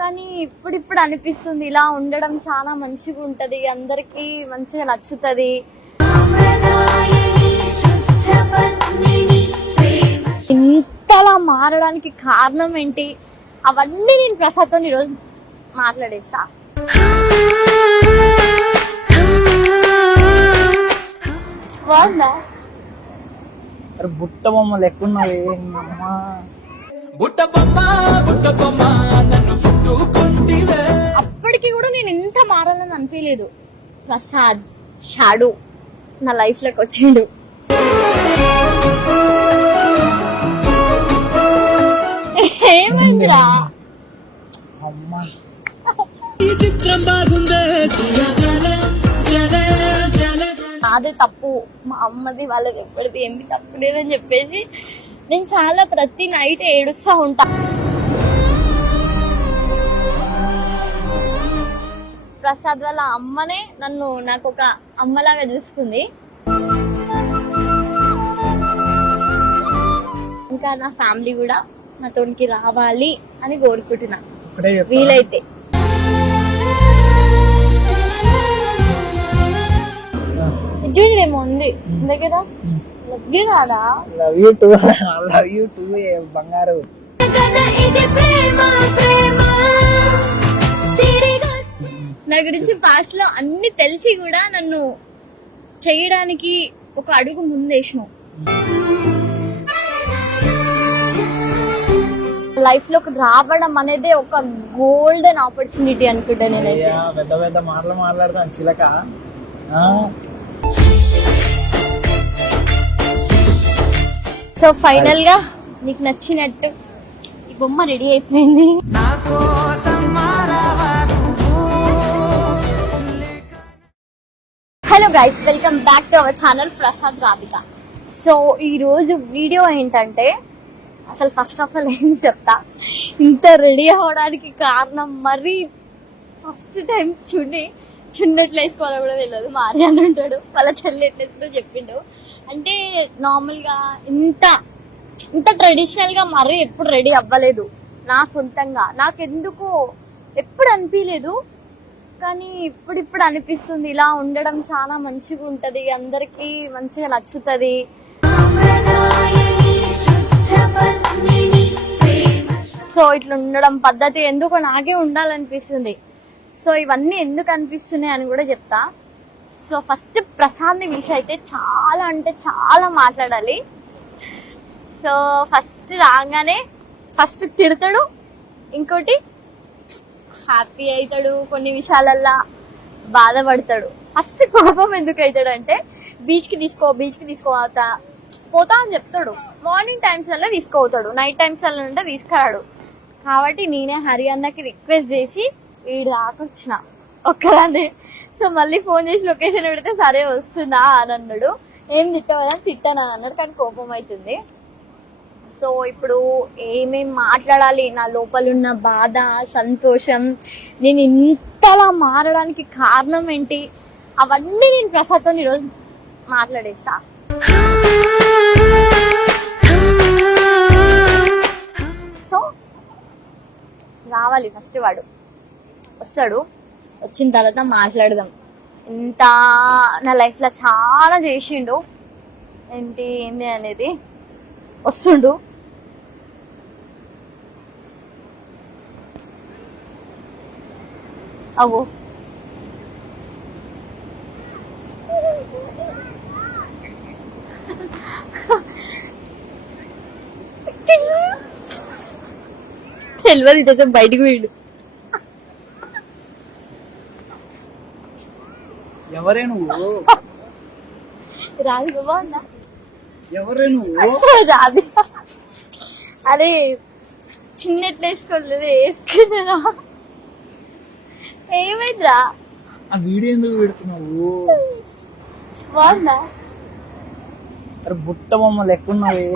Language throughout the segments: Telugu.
కానీ ఇప్పుడు అనిపిస్తుంది ఇలా ఉండడం చాలా మంచిగా ఉంటది, అందరికి మంచిగా నచ్చుతది. ఇంతలా మారడానికి కారణం ఏంటి అవన్నీ నేను ప్రసాద్తో ఈరోజు మాట్లాడేస్తా. బాగుందా? బుట్ట బొమ్మ లెక్కున్నది అప్పటికి కూడా నేను ఎంత మారాలని అనిపించలేదు. ప్రసాద్ షాడు నా లైఫ్ లోకి వచ్చిండు. ఏమైందిరా? అమ్మా నాదే తప్పు, మా అమ్మది వాళ్ళది ఎప్పటిది ఏమి తప్పు లేదని చెప్పేసి నేను చాలా ప్రతి నైట్ ఏడుస్తూ ఉంటా. ప్రసాద్ వాళ్ళ అమ్మనే నాకు ఒక అమ్మలాగా చూసుకుంది. ఇంకా నా ఫ్యామిలీ కూడా నాతోనికి రావాలి అని కోరుకుంటున్నా వీలైతే. చూడేమో ఉంది దగ్గర. లవ్ యూ నాదా. Love you two. Love you two బంగారు. నా గురించి పాస్ట్ లో అన్ని తెలిసి కూడా నన్ను చేయడానికి ఒక అడుగు ముందేసినావు. లైఫ్ లోకి రావడం అనేది ఒక గోల్డెన్ ఆపర్చునిటీ అనుకుంటా నేను. పెద్ద పెద్ద మాటలు మాట్లాడతాను చిలక. సో ఫైనల్ గా నీకు నచ్చినట్టు ఈ బొమ్మ రెడీ అయిపోయింది. Hello guys, welcome back to our channel Prasad Radhika. So ఈ రోజు వీడియో ఏంటంటే, అసలు ఫస్ట్ ఆఫ్ ఆల్ ఏం చెప్తా, ఇంత రెడీ అవ్వడానికి కారణం మరి ఫస్ట్ టైం చున్నట్లు వేసుకోవాలో కూడా తెలియదు. మా ఆర్యన్ ఉంటాడు, వాళ్ళ చెల్లి ఎట్లా వేసుకుంటో చెప్పిండు. అంటే నార్మల్గా ఇంత ట్రెడిషనల్ గా మరీ ఎప్పుడు రెడీ అవ్వలేదు నా సొంతంగా. నాకెందుకు ఎప్పుడు అనిపించలేదు, కానీ ఇప్పుడు అనిపిస్తుంది ఇలా ఉండడం చాలా మంచిగా ఉంటది, అందరికి మంచిగా నచ్చుతది. సో ఇట్లా ఉండడం పద్ధతి ఎందుకో నాకే ఉండాలనిపిస్తుంది. సో ఇవన్నీ ఎందుకు అనిపిస్తున్నాయి అని కూడా చెప్తా. సో ఫస్ట్ ప్రసాద్ని పిలిచి అయితే చాలా అంటే చాలా మాట్లాడాలి. సో ఫస్ట్ రాగానే ఫస్ట్ తిడతాడు, ఇంకోటి హ్యాపీ అవుతాడు, కొన్ని విషయాలల్లా బాధపడతాడు. ఫస్ట్ కోపం ఎందుకు అవుతాడు అంటే, బీచ్కి తీసుకో పోతా అని చెప్తాడు. మార్నింగ్ టైమ్స్ వల్ల తీసుకోతాడు, నైట్ టైమ్స్ వల్ల ఉంటే తీసుకురాడు. కాబట్టి నేనే హరియానాకి రిక్వెస్ట్ చేసి వీడు దాకొచ్చిన ఒక్కదాన్ని. సో మళ్ళీ ఫోన్ చేసి లొకేషన్ పెడితే సరే వస్తున్నా అని అన్నాడు. ఏం తిట్టవని తిట్టాను అన్నాడు, కానీ కోపం అవుతుంది. సో ఇప్పుడు ఏమేం మాట్లాడాలి, నా లోపల ఉన్న బాధ, సంతోషం, నేను ఇంతలా మారడానికి కారణం ఏంటి, అవన్నీ నేను ప్రసాద్తో ఈరోజు మాట్లాడేస్తా. సో రావాలి ఫస్ట్, వాడు వస్తాడు, వచ్చిన తర్వాత మాట్లాడదాం. ఇంత నా లైఫ్లో చాలా చేసిండు, ఏంటి అనేది. వస్తుండు, అవో తెలియదు, కొంచెం బయటకు వీడు. ఎవరే నువ్వు? రాధిక బాగుందా? ఎవరే నువ్వు? రాధిక. అరే చిన్నట్లు వేసుకోలేదు, వేసుకున్నా. ఏమైందిరా? ఆ వీడియో ఎందుకు పెడుతున్నావు? బాగుందా? అరే బుట్ట బొమ్మ లెక్కున్నది.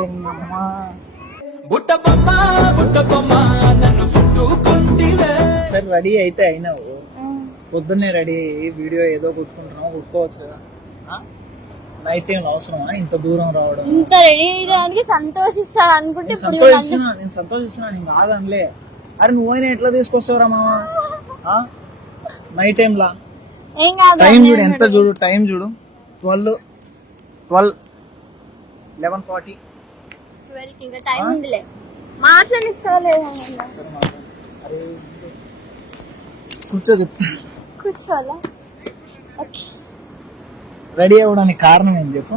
సరే రెడీ అయితే అయినావు, పొద్దున్నే రెడీ అయ్యి వీడియో ఏదో కుట్టుకుంటున్నావు, కుట్టుకోవచ్చు కదా. నైట్ టైం అవసరమా ఇంత దూరం రావడం? ఇంత రెడీ అయ్యడానికి సంతోషిస్తాడు అనుకుంటే నేను సంతోషిస్తున్నా, నేను కాదనిలే. అరే నువ్వైనా ఎట్లా తీసుకొస్తావురా మామ నైట్ టైం లా ఏం కాదు టైం చూడు ఎంత చూడు టైం చూడు 11:40 12కి ఇంకా టైం ఉందిలే మాట్లాడిస్తావా లేదా సరే మాట్లాడు. అరే కూర్చో చెప్తా కూర్చోవాలా ఓకే రెడీ అవ్వడానికి కారణం ఏంటి చెప్పు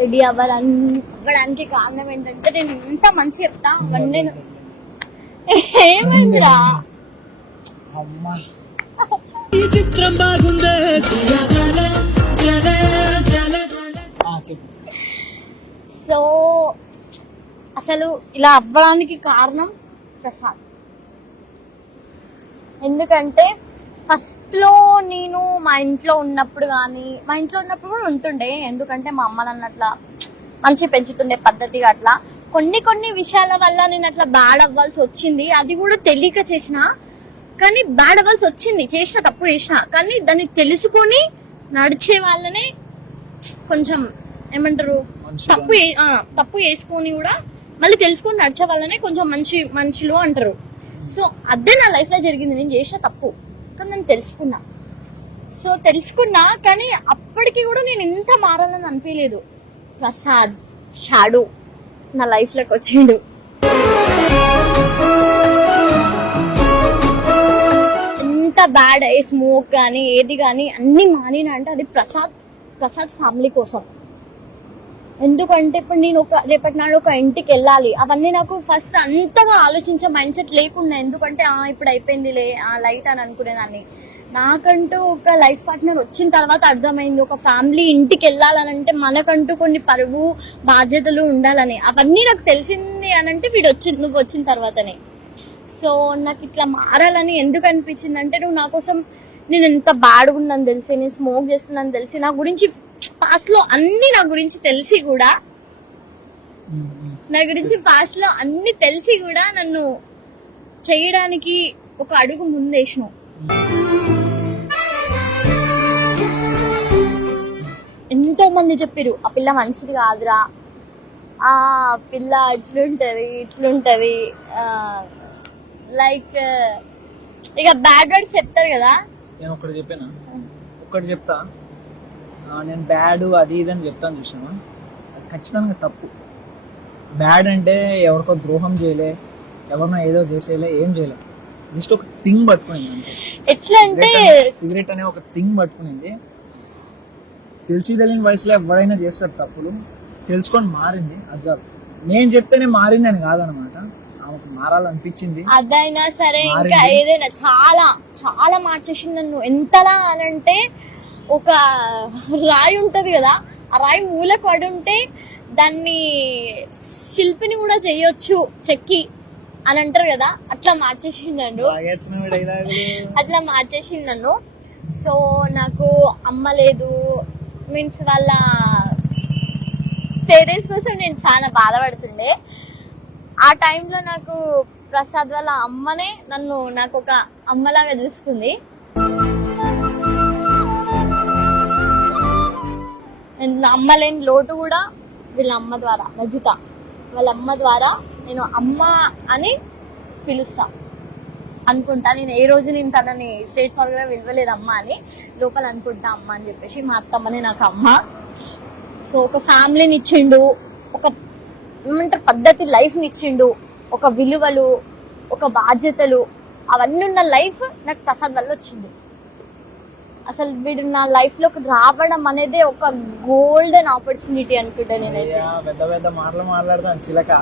రెడీ అవ్వడానికి కారణం ఏంటంటే నేను ఇంత మంచి చెప్తా అవన్నీ ఏమైందిరా అమ్మా చెప్పు సో అసలు ఇలా అవ్వడానికి కారణం ప్రసాద్. ఎందుకంటే ఫస్ట్ లో నేను మా ఇంట్లో ఉన్నప్పుడు కూడా ఉంటుండే, ఎందుకంటే మా అమ్మ నన్ను అట్లా మంచి పెంచుతుండే పద్ధతిగా. అట్లా కొన్ని విషయాల వల్ల నేను అట్లా బ్యాడ్ అవ్వాల్సి వచ్చింది. అది కూడా తెలియక చేసిన, కానీ బ్యాడ్ అవ్వాల్సి వచ్చింది. చేసిన తప్పు చేసిన, కానీ దాన్ని తెలుసుకొని నడిచే వాళ్ళనే కొంచెం ఏమంటారు, తప్పు చేసుకొని కూడా మళ్ళీ తెలుసుకొని నడిచే వాళ్ళనే కొంచెం మంచి మనుషులు అంటారు. సో అదే నా లైఫ్ లో జరిగింది. నేను చేసిన తప్పు కానీ నేను తెలుసుకున్నా, కానీ అప్పటికి కూడా నేను ఇంత మారాలని అనిపించలేదు. ప్రసాద్ షాడు నా లైఫ్ లోకి వచ్చిండు. ఎంత బ్యాడ్ స్మోక్ కానీ ఏది కానీ అన్ని మానినా అంటే అది ప్రసాద్ ఫ్యామిలీ కోసం. ఎందుకంటే ఇప్పుడు నేను రేపటి నాడు ఒక ఇంటికి వెళ్ళాలి, అవన్నీ నాకు ఫస్ట్ అంతగా ఆలోచించే మైండ్ సెట్ లేకుండా. ఎందుకంటే ఇప్పుడు అయిపోయిందిలే లైట్ అని అనుకునేదాన్ని. నాకంటూ ఒక లైఫ్ పార్ట్నర్ వచ్చిన తర్వాత అర్థమైంది, ఒక ఫ్యామిలీ ఇంటికి వెళ్ళాలని అంటే మనకంటూ కొన్ని పరువు బాధ్యతలు ఉండాలని. అవన్నీ నాకు తెలిసింది అని అంటే నువ్వు వచ్చిన తర్వాతనే. సో నాకు ఇట్లా మారాలని ఎందుకు అనిపించింది అంటే, నువ్వు నా కోసం, నేను ఎంత బ్యాడ్గా ఉన్నాను తెలిసి, నేను స్మోక్ చేస్తున్నాను తెలిసి, నా గురించి పాస్ట్ లో అన్ని నా గురించి తెలిసి కూడా నన్ను చేయడానికి ఒక అడుగు ముందేసినావు. ఎంతో మంది చెప్పారు ఆ పిల్ల మంచిది కాదురా, ఆ పిల్ల ఇట్లుంటది లైక్ ఇక బ్యాడ్ వర్డ్స్ చెప్తారు కదా. నేను ఒకటి చెప్తా, నేను బ్యాడ్ అది ఇది అని చెప్తాను చూసావా, అది ఖచ్చితంగా తప్పు. బ్యాడ్ అంటే ఎవరికో ద్రోహం చేయలే, ఎవరినో ఏదో చేసేలే, ఏం చేయలే, జస్ట్ ఒక థింగ్ పట్టుకునింది అంటే. ఎట్లా అంటే సిగరెట్ అనే ఒక థింగ్ పట్టుకునింది. తెలిసి తెలియని వయసులో ఎవరైనా చేస్తారు తప్పులు, తెలుసుకొని మారింది. అది నేను చెప్తేనే మారింది అని కాదనమాట, ఆమెకు మారాలనిపించింది. అదైనా సరే ఇంకా ఏదైనా చాలా చాలా మార్చేసింది నన్ను. ఎంతలా అనంటే, ఒక రాయి ఉంటది కదా, ఆ రాయి మూల పడి ఉంటే దాన్ని శిల్పిని కూడా చేయొచ్చు చెక్కి అని అంటారు కదా, అట్లా మార్చేసింది నన్ను. సో నాకు అమ్మ లేదు, మీన్స్ వాళ్ళ పేరెంట్స్ కోసం నేను చాలా బాధపడుతుండే. ఆ టైంలో నాకు ప్రసాద్ వాళ్ళ అమ్మనే నాకు ఒక అమ్మలాగా చూసుకుంది. అమ్మ లేని లోటు కూడా వీళ్ళ అమ్మ ద్వారా, రజిత వాళ్ళ అమ్మ ద్వారా నేను అమ్మ అని పిలుస్తా అనుకుంటా. నేను ఏ రోజు నేను తనని స్ట్రేట్ ఫార్వర్డ్ గా విలువలేదు అమ్మ అని, లోపల అనుకుంటా అమ్మ అని చెప్పేసి. మా అత్తమ్మనే నాకు అమ్మ. సో ఒక ఫ్యామిలీని ఇచ్చిండు, ఒక ఏమంటారు పద్ధతి లైఫ్ని ఇచ్చిండు, ఒక విలువలు, ఒక బాధ్యతలు, అవన్నీ ఉన్న లైఫ్ నాకు ప్రసాద్ వల్ల వచ్చింది. అసలు వీడు నా లైఫ్ లోకి రావడం అనేది ఒక గోల్డెన్ ఆపర్చునిటీ అనుకుంటా. నేను పెద్ద పెద్ద మాటలు మాట్లాడతాను చిలక.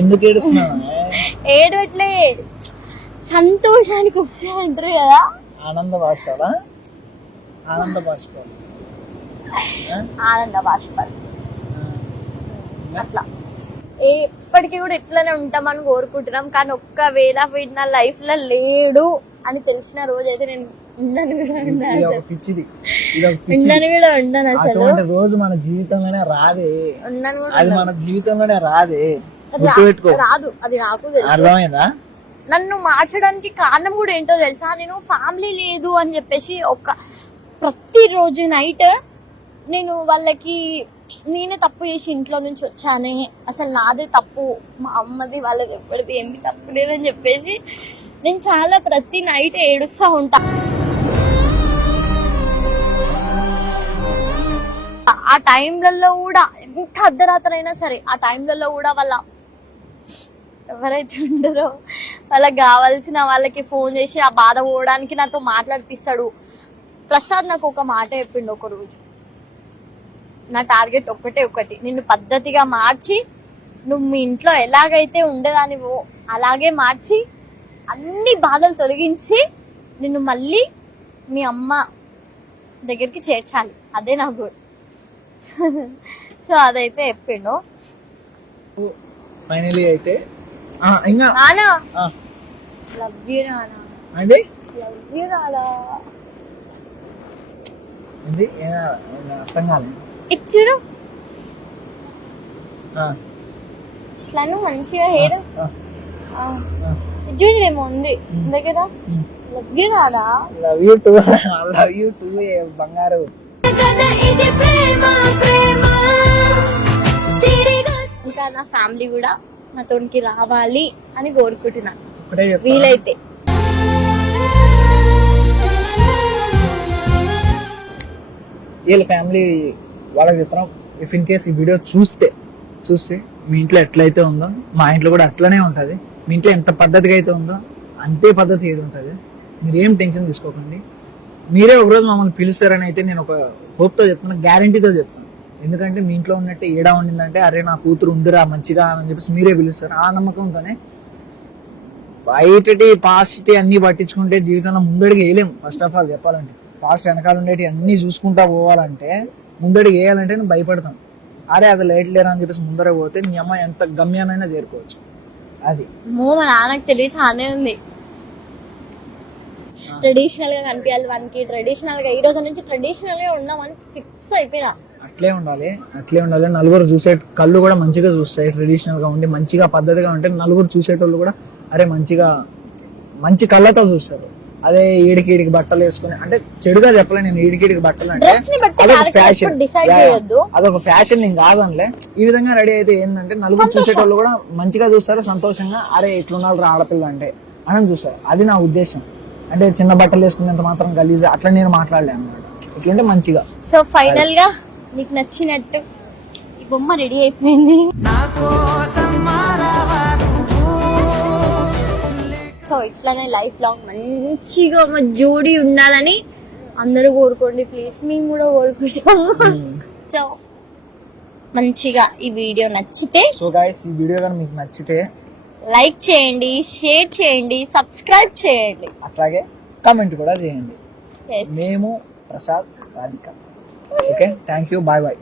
ఎందుకు ఏడుస్తున్నావు? ఏడవట్లే, సంతోషానికి వస్తే అంటారు కదా, ఆనంద బాష్పాలా, ఆనంద బాష్పాలు అట్లా ఎప్పటికీ కూడా ఇట్లానే ఉంటామని కోరుకుంటున్నాం. కానీ ఒక్కవేళ వీడు నా లైఫ్ లో లేడు అని తెలిసిన రోజు అయితే నేను ఉండను కూడా ఉండను అసలు. రోజు మన జీవితంలోనే రాదే, ఉండను కూడా అది మన జీవితంలోనే రాదే, రాదు. అది నాకు తెలుసు. అర్థమైందా? నన్ను మార్చడానికి కారణం కూడా ఏంటో తెలుసా? నేను ఫ్యామిలీ లేదు అని చెప్పేసి ప్రతిరోజు నైట్ నేను వాళ్ళకి నేనే తప్పు చేసి ఇంట్లో నుంచి వచ్చానే, అసలు నాదే తప్పు, మా అమ్మది వాళ్ళది ఎవరిది ఏమి తప్పు లేదని చెప్పేసి నేను చాలా ప్రతి నైట్ ఏడుస్తూ ఉంటా. ఆ టైంలలో కూడా ఎంత అర్ధరాత్రి అయినా సరే ఆ టైంలలో కూడా వాళ్ళ ఎవరైతే ఉంటారో వాళ్ళకి కావాల్సిన వాళ్ళకి ఫోన్ చేసి ఆ బాధ పోవడానికి నాతో మాట్లాడిపిస్తాడు. ప్రసాద్ నాకు ఒక మాట చెప్పిండు ఒక రోజు, నా టార్గెట్ ఒకటి, నిన్ను పద్ధతిగా మార్చి నువ్వు మీ ఇంట్లో ఎలాగైతే ఉండేదానివో అలాగే మార్చి అన్ని బాధలు తొలగించి నిన్ను మళ్ళీ మీ అమ్మ దగ్గరికి చేర్చాలి, అదే నా గోల్. సో అదైతే చెప్పిండు. ఫైనలీ అయితే ఇంకా నానా లవ్ యూ నానా, అంటే లవ్ యూ నానా. ఇది అర్థం కాలేదు. ఇచ్చురు ఇట్లా మంచిగా హెయిర్ చూడేమో ఉంది దగ్గర. లవ్ యూ నానా. Love you two, love you two బంగారు. ఇంకా నా ఫ్యామిలీ కూడా నాతోనికి రావాలి అని కోరుకుంటున్నా ఒకటే చెప్తా, వీలైతే. వీళ్ళ ఫ్యామిలీ వాళ్ళకి చెప్తాం, ఇఫ్ ఇన్ కేస్ ఈ వీడియో చూస్తే మీ ఇంట్లో ఎట్లయితే ఉందో మా ఇంట్లో కూడా అట్లనే ఉంటుంది. మీ ఇంట్లో ఎంత పద్ధతిగా అయితే ఉందో అంతే పద్ధతి ఏది ఉంటుంది. మీరు ఏం టెన్షన్ తీసుకోకండి. మీరే ఒకరోజు మమ్మల్ని పిలుస్తారని అయితే నేను ఒక హోప్తో చెప్తాను, గ్యారంటీతో చెప్తాను. ఎందుకంటే మీ ఇంట్లో ఉన్నట్టు ఏడా ఉండిందంటే అరే నా కూతురు ఉందిరా మంచిగా అని చెప్పేసి మీరే పిలుస్తారు. ఆ నమ్మకంతోనే బయటటి పాస్ట్ అన్ని పట్టించుకుంటే జీవితంలో ముందడికి వేయలేము. ఫస్ట్ ఆఫ్ ఆల్ చెప్పాలంటే పాస్ట్ వెనకాల ఉండేటి అన్ని చూసుకుంటా పోవాలంటే ముందడికి వేయాలంటే నేను భయపడతాను. అరే అది లైట్ లేరా అని చెప్పేసి ముందర పోతే నీ అమ్మ ఎంత గమ్యానైనా చేరుకోవచ్చు. అది మా నాన్నకు తెలిసి అనే ఉంది, ట్రెడిషనల్ గా కనిపించాలి వానికి, ట్రెడిషనల్ గా ఈ రోజు నుంచి ట్రెడిషనల్ గా ఉందామని ఫిక్స్ అయిపోయినా. అట్లే ఉండాలి. నలుగురు చూసే కళ్ళు కూడా మంచిగా చూస్తాయి. ట్రెడిషనల్ గా ఉండి మంచిగా పద్ధతిగా ఉంటే నలుగురు చూసేటోళ్ళు కూడా అరే మంచి కళ్ళతో చూస్తారు. అదే ఈడికి బట్టలు వేసుకుని, అంటే చెడుగా చెప్పలే నేను, ఈడికి బట్టలు అంటే అదొక ఫ్యాషన్, అదొక ఫ్యాషన్ నేను కాదనిలే. ఈ విధంగా రెడీ అయితే ఏంటంటే నలుగురు చూసేటోళ్ళు కూడా మంచిగా చూస్తారు, సంతోషంగా అరే ఇట్లున్నారు ఆడపిల్ల అంటే అని చూస్తారు. అది నా ఉద్దేశం. అంటే చిన్న బట్టలు వేసుకునేంత మాత్రం గలీజ్ అట్లా నేను మాట్లాడలే అన్నమాట. ఇట్లుంటే మంచిగా. సో ఫైనల్ గా నీకు నచ్చినట్టు ఈ బొమ్మ రెడీ అయిపోయింది. సో ఇట్లానే లైఫ్ లాంగ్ మంచిగా ఒక జోడీ ఉండాలని అందరూ కోరుకోండి ప్లీజ్, మేము కూడా కోరుకుంటాము. సో మంచిగా ఈ వీడియో నచ్చితే, సో గైస్ ఈ వీడియో కానీ మీకు నచ్చితే లైక్ చేయండి, షేర్ చేయండి, సబ్స్క్రైబ్ చేయండి, అట్లాగే కామెంట్ కూడా చేయండి. Yes. మేము Prasad Radhika. Okay, thank you, bye bye.